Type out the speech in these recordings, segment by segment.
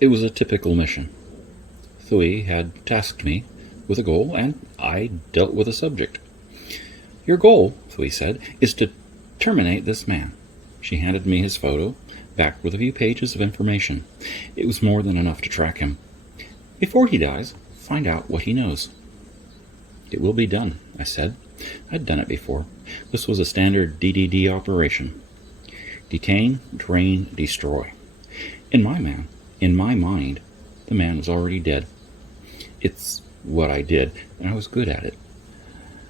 It was a typical mission. Thue had tasked me with a goal, and I dealt with a subject. "Your goal," Thue said, "is to terminate this man." She handed me his photo, backed with a few pages of information. It was more than enough to track him. "Before he dies, find out what he knows." "It will be done," I said. I'd done it before. This was a standard DDD operation. Detain, drain, destroy. In my mind, the man was already dead. It's what I did, and I was good at it.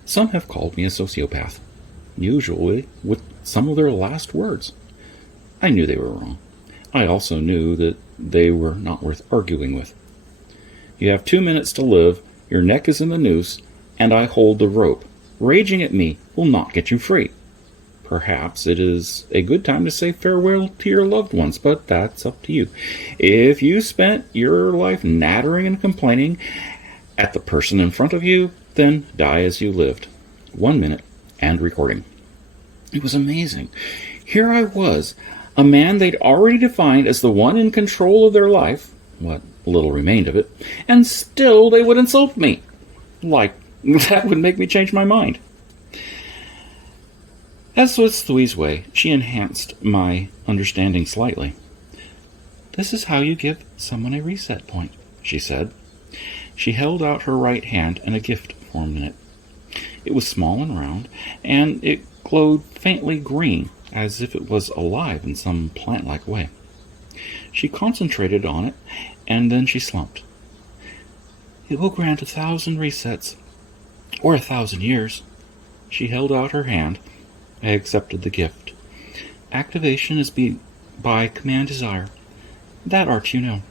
Some have called me a sociopath, usually with some of their last words. I knew they were wrong. I also knew that they were not worth arguing with. "You have 2 minutes to live, your neck is in the noose, and I hold the rope. Raging at me will not get you free. Perhaps it is a good time to say farewell to your loved ones, but that's up to you. If you spent your life nattering and complaining at the person in front of you, then die as you lived." 1 minute and recording. It was amazing. Here I was, a man they'd already defined as the one in control of their life, what little remained of it, and still they would insult me. Like, that would make me change my mind. As was Thue's way, she enhanced my understanding slightly. "This is how you give someone a reset point," she said. She held out her right hand, and a gift formed in it. It was small and round, and it glowed faintly green, as if it was alive in some plant-like way. She concentrated on it, and then she slumped. "It will grant 1,000 resets, or 1,000 years." She held out her hand. I accepted the gift. "Activation is by command desire. That art you know."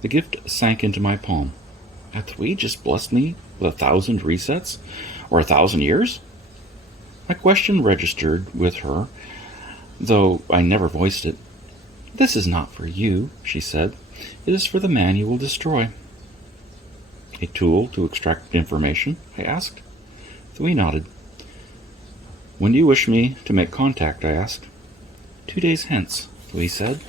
The gift sank into my palm. Had Thue just blessed me with 1,000 resets, or 1,000 years? My question registered with her, though I never voiced it. "This is not for you," she said. "It is for the man you will destroy." "A tool to extract information?" I asked. Thue nodded. "When do you wish me to make contact?" I asked. 2 days hence," Thue said.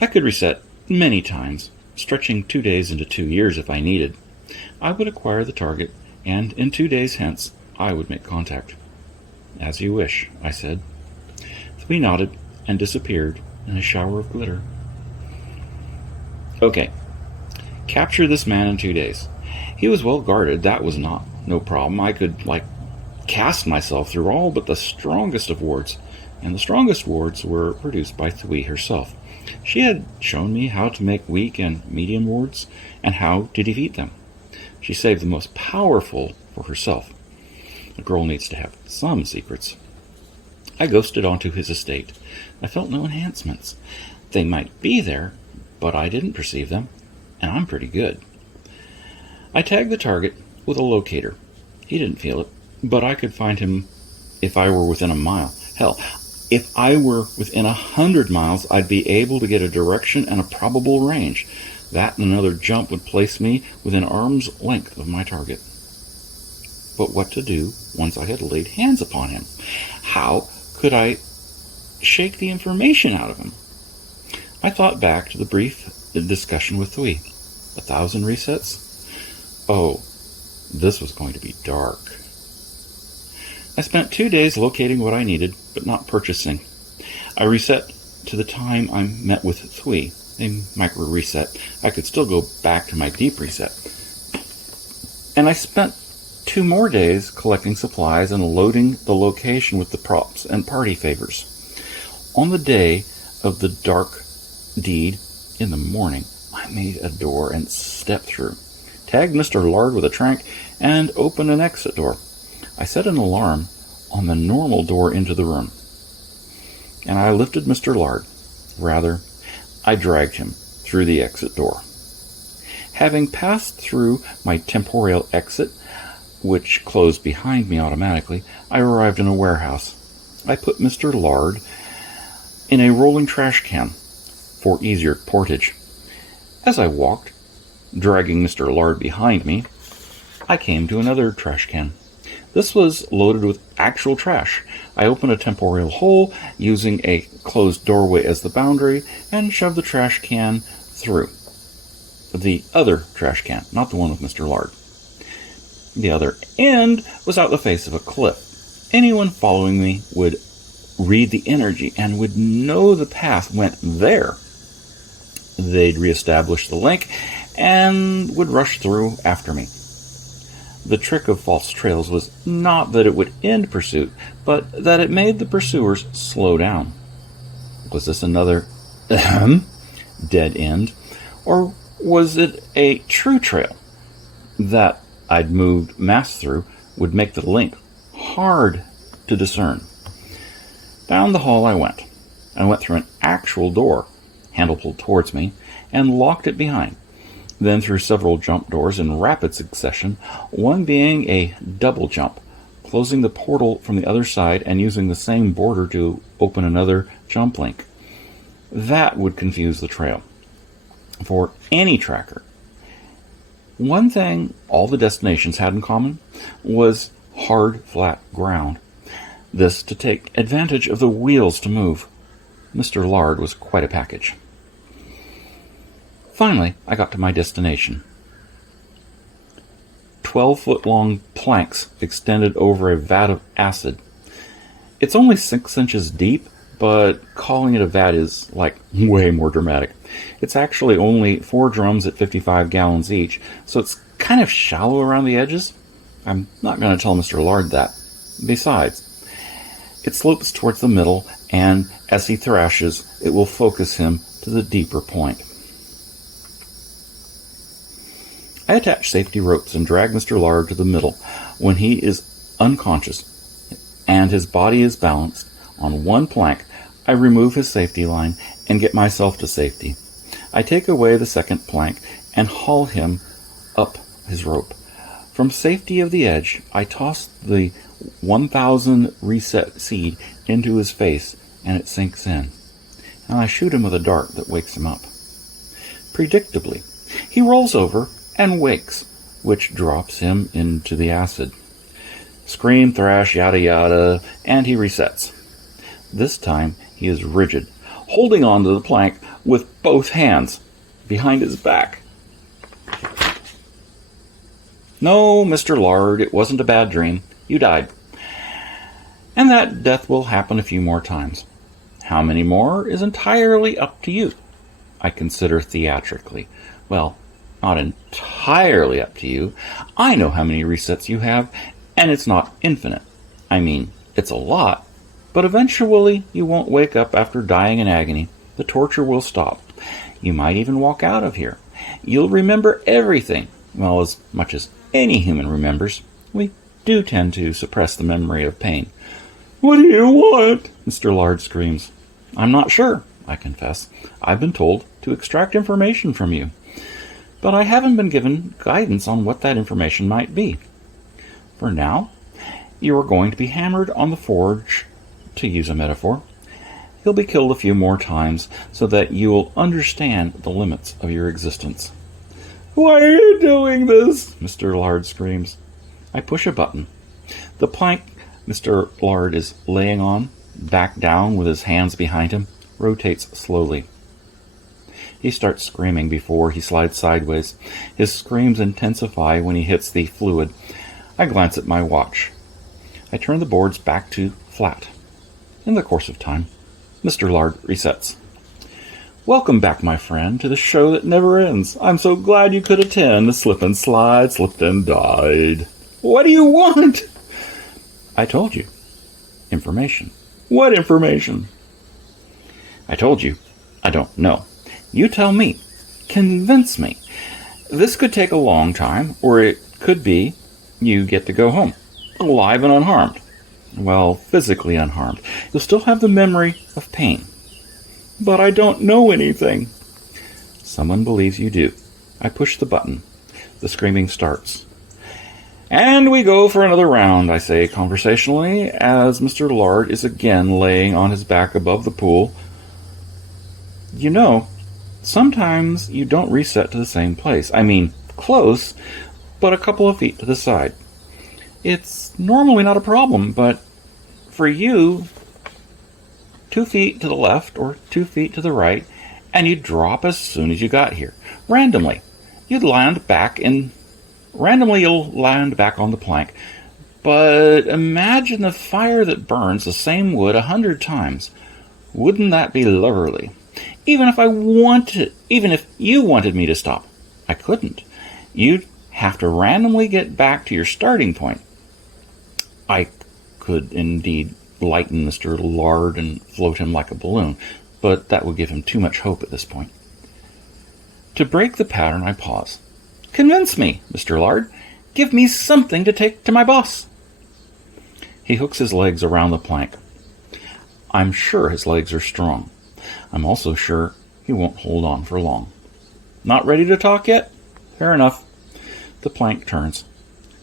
I could reset many times, stretching 2 days into 2 years if I needed. I would acquire the target, and in 2 days hence, I would make contact. "As you wish," I said. Thue nodded and disappeared in a shower of glitter. Okay. Capture this man in 2 days. He was well guarded. That was no problem. I could, cast myself through all but the strongest of wards, and the strongest wards were produced by Thue herself. She had shown me how to make weak and medium wards, and how to defeat them. She saved the most powerful for herself. A girl needs to have some secrets. I ghosted onto his estate. I felt no enhancements. They might be there, but I didn't perceive them, and I'm pretty good. I tagged the target with a locator. He didn't feel it, but I could find him if I were within a mile. Hell, if I were within 100 miles, I'd be able to get a direction and a probable range. That and another jump would place me within arm's length of my target. But what to do once I had laid hands upon him? How could I shake the information out of him? I thought back to the brief discussion with Thue. 1,000 resets? Oh, this was going to be dark. I spent 2 days locating what I needed, but not purchasing. I reset to the time I met with Thue, a micro reset. I could still go back to my deep reset. And I spent 2 more days collecting supplies and loading the location with the props and party favors. On the day of the dark deed, in the morning, I made a door and stepped through, tagged Mr. Lard with a trank, and opened an exit door. I set an alarm on the normal door into the room, and I lifted Mr. Lard. Rather, I dragged him through the exit door. Having passed through my temporal exit, which closed behind me automatically, I arrived in a warehouse. I put Mr. Lard in a rolling trash can for easier portage. As I walked, dragging Mr. Lard behind me, I came to another trash can. This was loaded with actual trash. I opened a temporal hole using a closed doorway as the boundary and shoved the trash can through. The other trash can, not the one with Mr. Lard. The other end was out the face of a cliff. Anyone following me would read the energy and would know the path went there. They'd reestablish the link and would rush through after me. The trick of false trails was not that it would end pursuit, but that it made the pursuers slow down. Was this another dead end? Or was it a true trail that I'd moved mass through would make the link hard to discern? Down the hall I went. I went through an actual door, handle pulled towards me, and locked it behind. Then through several jump doors in rapid succession, one being a double jump, closing the portal from the other side and using the same border to open another jump link. That would confuse the trail for any tracker. One thing all the destinations had in common was hard, flat ground. This to take advantage of the wheels to move. Mr. Lard was quite a package. Finally, I got to my destination. 12-foot-long planks extended over a vat of acid. It's only 6 inches deep, but calling it a vat is, way more dramatic. It's actually only 4 drums at 55 gallons each, so it's kind of shallow around the edges. I'm not going to tell Mr. Lard that. Besides, it slopes towards the middle, and as he thrashes, it will focus him to the deeper point. I attach safety ropes and drag Mr. Lard to the middle when he is unconscious and his body is balanced on one plank. I remove his safety line and get myself to safety. I take away the second plank and haul him up his rope. From safety of the edge, I toss the 1000 reset seed into his face and it sinks in. And I shoot him with a dart that wakes him up. Predictably, he rolls over and wakes, which drops him into the acid. Scream, thrash, yada yada, and he resets. This time he is rigid, holding onto the plank with both hands behind his back. No, Mr. Lard, it wasn't a bad dream. You died. And that death will happen a few more times. How many more is entirely up to you. I consider theatrically. Well, not entirely up to you. I know how many resets you have, and it's not infinite. I mean, it's a lot, but eventually you won't wake up after dying in agony. The torture will stop. You might even walk out of here. You'll remember everything, well, as much as any human remembers. We do tend to suppress the memory of pain. What do you want? Mr. Lard screams. I'm not sure, I confess. I've been told to extract information from you, but I haven't been given guidance on what that information might be. For now, you are going to be hammered on the forge, to use a metaphor. You'll be killed a few more times so that you will understand the limits of your existence. Why are you doing this? Mr. Lard screams. I push a button. The plank Mr. Lard is laying on, back down with his hands behind him, rotates slowly. He starts screaming before he slides sideways. His screams intensify when he hits the fluid. I glance at my watch. I turn the boards back to flat. In the course of time, Mr. Lard resets. Welcome back, my friend, to the show that never ends. I'm so glad you could attend. The slip and slide, slipped and died. What do you want? I told you. Information. What information? I told you. I don't know. You tell me. Convince me. This could take a long time, or it could be you get to go home, alive and unharmed. Well, physically unharmed. You'll still have the memory of pain. But I don't know anything. Someone believes you do. I push the button. The screaming starts. And we go for another round, I say conversationally, as Mr. Lard is again laying on his back above the pool. You know, sometimes you don't reset to the same place. I mean, close, but a couple of feet to the side. It's normally not a problem, but for you, 2 feet to the left or 2 feet to the right, and you'd drop as soon as you got here. Randomly, you'll land back on the plank. But imagine the fire that burns the same wood 100 times. Wouldn't that be lovely? Even if you wanted me to stop, I couldn't. You'd have to randomly get back to your starting point. I could indeed lighten Mr. Lard and float him like a balloon, but that would give him too much hope at this point. To break the pattern, I pause. Convince me, Mr. Lard. Give me something to take to my boss. He hooks his legs around the plank. I'm sure his legs are strong. I'm also sure he won't hold on for long. Not ready to talk yet? Fair enough. The plank turns.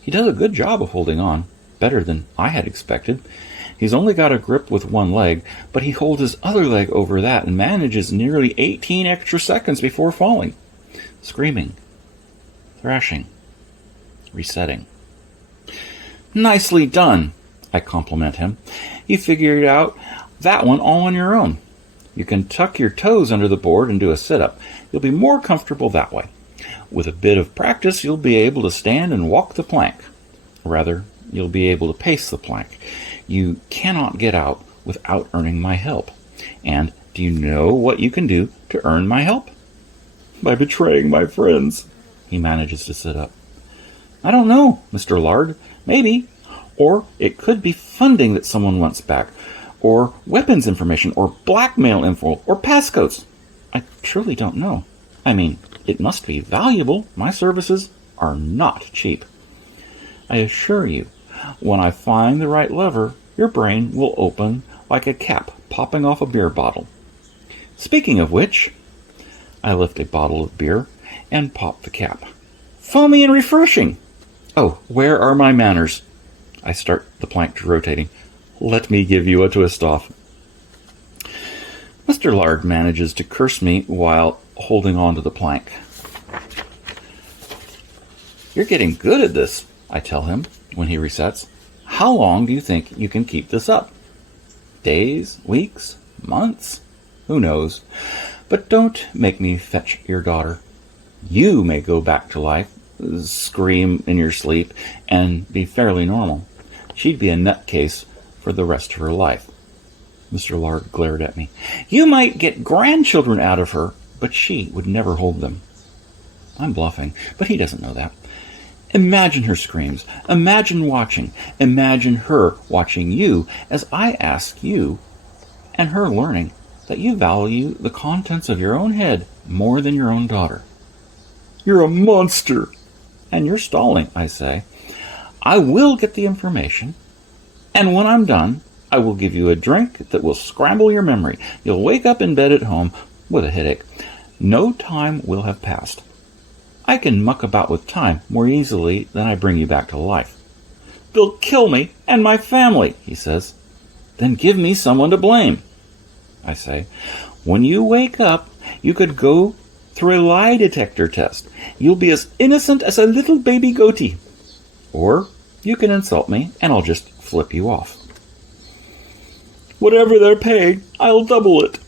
He does a good job of holding on, better than I had expected. He's only got a grip with one leg, but he holds his other leg over that and manages nearly 18 extra seconds before falling. Screaming. Thrashing. Resetting. Nicely done, I compliment him. You figured out that one all on your own. You can tuck your toes under the board and do a sit-up. You'll be more comfortable that way. With a bit of practice, you'll be able to stand and walk the plank. Rather, you'll be able to pace the plank. You cannot get out without earning my help. And do you know what you can do to earn my help? By betraying my friends. He manages to sit up. I don't know, Mr. Lard. Maybe. Or it could be funding that someone wants back. Or weapons information. Or blackmail info. Or passcodes. I truly don't know. I mean, it must be valuable. My services are not cheap. I assure you, when I find the right lever, your brain will open like a cap popping off a beer bottle. Speaking of which, I lift a bottle of beer and pop the cap. Foamy and refreshing. Oh, where are my manners? I start the plank rotating. Let me give you a twist off. Mr. Lard manages to curse me while holding on to the plank. You're getting good at this, I tell him when he resets. How long do you think you can keep this up? Days? Weeks? Months? Who knows? But don't make me fetch your daughter. You may go back to life, scream in your sleep, and be fairly normal. She'd be a nutcase for the rest of her life. Mr. Lard glared at me. You might get grandchildren out of her, but she would never hold them. I'm bluffing, but he doesn't know that. Imagine her screams. Imagine watching. Imagine her watching you as I ask you, and her learning that you value the contents of your own head more than your own daughter. You're a monster. And you're stalling, I say. I will get the information, and when I'm done, I will give you a drink that will scramble your memory. You'll wake up in bed at home with a headache. No time will have passed. I can muck about with time more easily than I bring you back to life. They'll kill me and my family, he says. Then give me someone to blame, I say. When you wake up, you could go through a lie detector test. You'll be as innocent as a little baby goatee. Or you can insult me and I'll just flip you off. Whatever they're paying, I'll double it.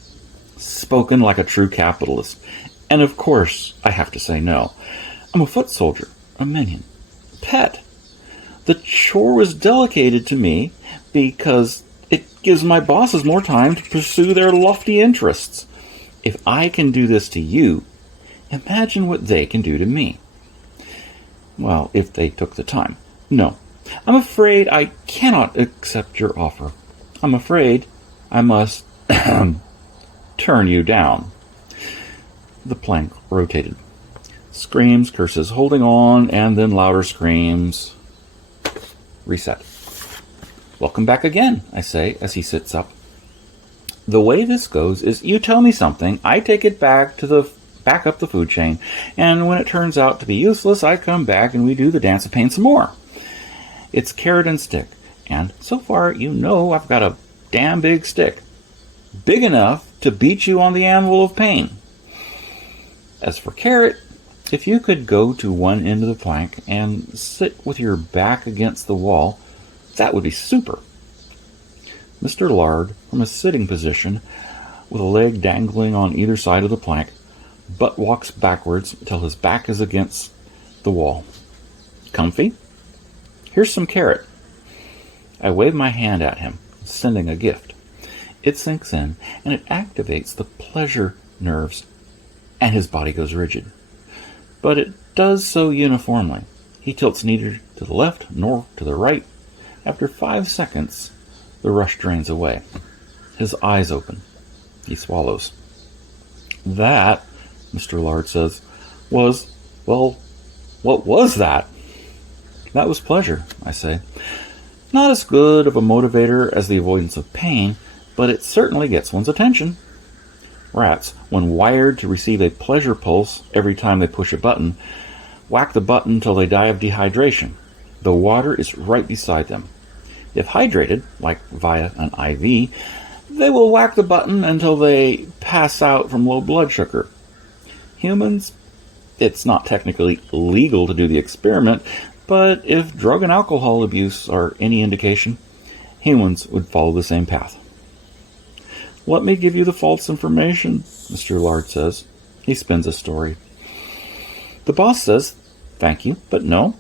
Spoken like a true capitalist. And of course, I have to say no. I'm a foot soldier, a minion, pet. The chore was delegated to me because it gives my bosses more time to pursue their lofty interests. If I can do this to you, imagine what they can do to me. Well, if they took the time. No, I'm afraid I cannot accept your offer. I'm afraid I must turn you down. The plank rotated. Screams, curses, holding on, and then louder screams. Reset. Welcome back again, I say as he sits up. The way this goes is you tell me something, I take it back up the food chain, and when it turns out to be useless, I come back and we do the dance of pain some more. It's carrot and stick, and so far you know I've got a damn big stick. Big enough to beat you on the anvil of pain. As for carrot, If you could go to one end of the plank and sit with your back against the wall, that would be super. Mr. Lard, from a sitting position, with a leg dangling on either side of the plank, butt walks backwards till his back is against the wall. Comfy? Here's some carrot. I wave my hand at him, sending a gift. It sinks in, and it activates the pleasure nerves, and his body goes rigid. But it does so uniformly. He tilts neither to the left nor to the right. After 5 seconds, the rush drains away. His eyes open. He swallows. That, Mr. Lard says, was, well, what was that? That was pleasure, I say. Not as good of a motivator as the avoidance of pain, but it certainly gets one's attention. Rats, when wired to receive a pleasure pulse every time they push a button, whack the button till they die of dehydration. The water is right beside them. If hydrated, like via an IV, they will whack the button until they pass out from low blood sugar. Humans, it's not technically legal to do the experiment, but if drug and alcohol abuse are any indication, humans would follow the same path. Let me give you the false information, Mr. Lard says. He spins a story. The boss says, thank you, but no.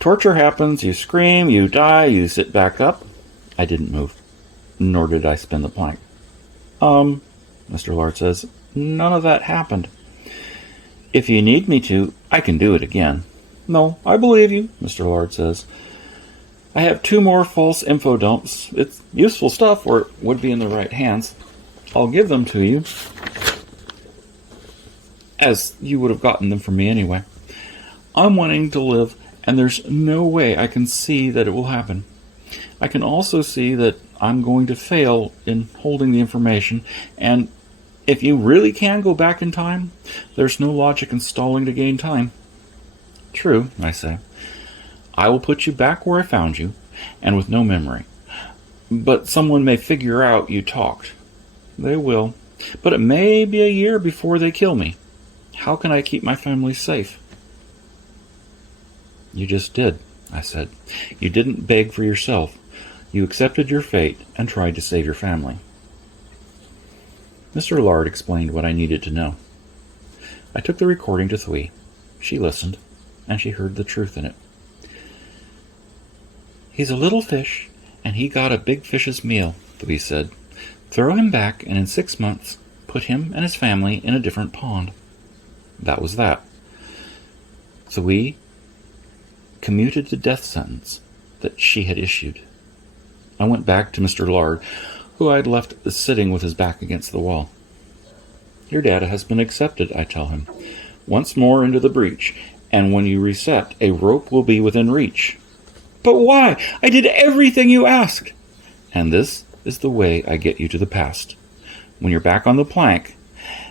Torture happens, you scream, you die, you sit back up. I didn't move, nor did I spin the plank. Mr. Lard says, none of that happened. If you need me to, I can do it again. No, I believe you, Mr. Lard says. I have 2 more false info dumps. It's useful stuff, or it would be in the right hands. I'll give them to you, as you would have gotten them from me anyway. I'm wanting to live, and there's no way I can see that it will happen. I can also see that I'm going to fail in holding the information, and if you really can go back in time, there's no logic in stalling to gain time. True, I say. I will put you back where I found you, and with no memory. But someone may figure out you talked. They will. But it may be a year before they kill me. How can I keep my family safe? You just did, I said. You didn't beg for yourself. You accepted your fate and tried to save your family. Mr. Lard explained what I needed to know. I took the recording to Thue. She listened, and she heard the truth in it. He's a little fish, and he got a big fish's meal, Thue said. Throw him back, and in 6 months, put him and his family in a different pond. That was that. Thue commuted the death sentence that she had issued. I went back to Mr. Lard, who I had left sitting with his back against the wall. Your data has been accepted, I tell him. Once more into the breach, and when you reset, a rope will be within reach. But why? I did everything you asked. And this is the way I get you to the past. When you're back on the plank,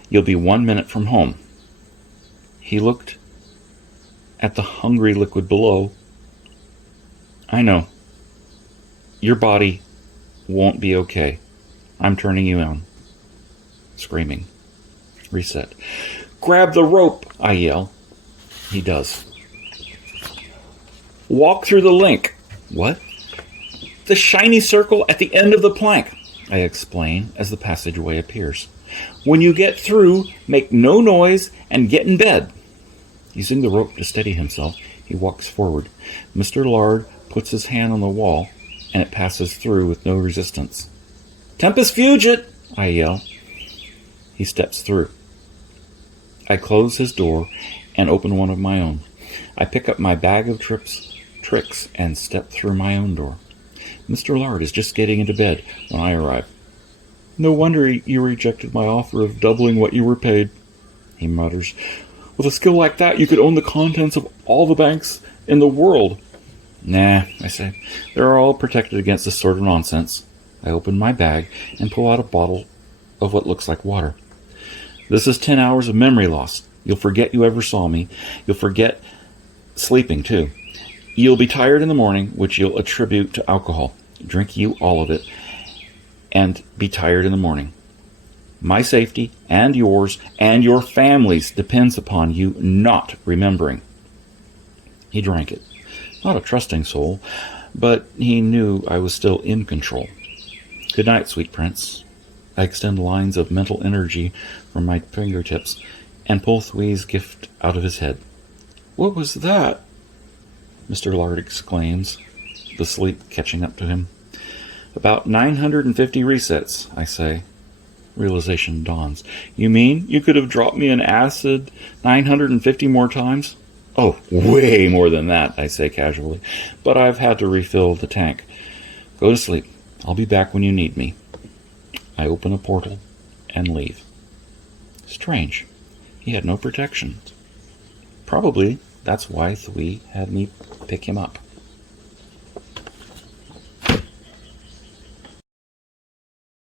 you'll be 1 minute from home. He looked at the hungry liquid below. I know. Your body won't be okay. I'm turning you on. Screaming. Reset. Grab the rope, I yell. He does. Walk through the link. What? The shiny circle at the end of the plank, I explain as the passageway appears. When you get through, make no noise and get in bed. Using the rope to steady himself, he walks forward. Mr. Lard puts his hand on the wall, and it passes through with no resistance. Tempus fugit, I yell. He steps through. I close his door and open one of my own. I pick up my bag of tricks and step through my own door. Mr. Lard is just getting into bed when I arrive. No wonder you rejected my offer of doubling what you were paid, he mutters. With a skill like that, you could own the contents of all the banks in the world. Nah, I say. They're all protected against this sort of nonsense. I open my bag and pull out a bottle of what looks like water. This is 10 hours of memory loss. You'll forget you ever saw me. You'll forget sleeping, too. You'll be tired in the morning, which you'll attribute to alcohol. Drink you all of it, and be tired in the morning. My safety and yours and your family's depends upon you not remembering. He drank it. Not a trusting soul, but he knew I was still in control. Good night, sweet prince. I extend lines of mental energy from my fingertips and pull Thue's gift out of his head. What was that? Mr. Lard exclaims, the sleep catching up to him. About 950 resets, I say. Realization dawns. You mean you could have dropped me an acid 950 more times? Oh, way more than that, I say casually, but I've had to refill the tank. Go to sleep. I'll be back when you need me. I open a portal and leave. Strange. He had no protection. Probably that's why Thue had me pick him up.